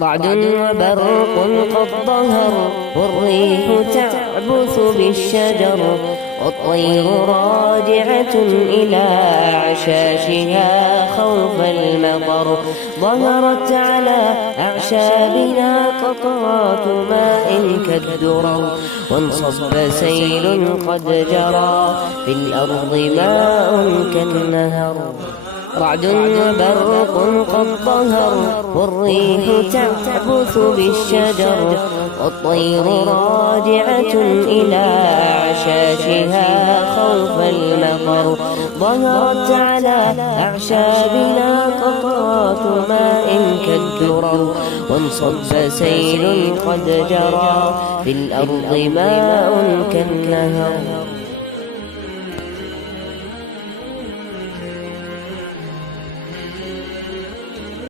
رعد وبرق قد ظهر والريح تعبث بالشجر والطير راجعة إلى عشاشها خوف المطر ظهرت على أعشابنا قطرات ماء كالدرر وانصب سيل قد جرى في الأرض ماء كالنهر رعد وبرق قد ظهر والريح تعبث بالشجر والطير راجعة إلى عشاشها خوف المطر ظهرت على أعشابنا قطرات ماء كالدرر وانصب سيل قد جرى في الأرض ماء كالنهر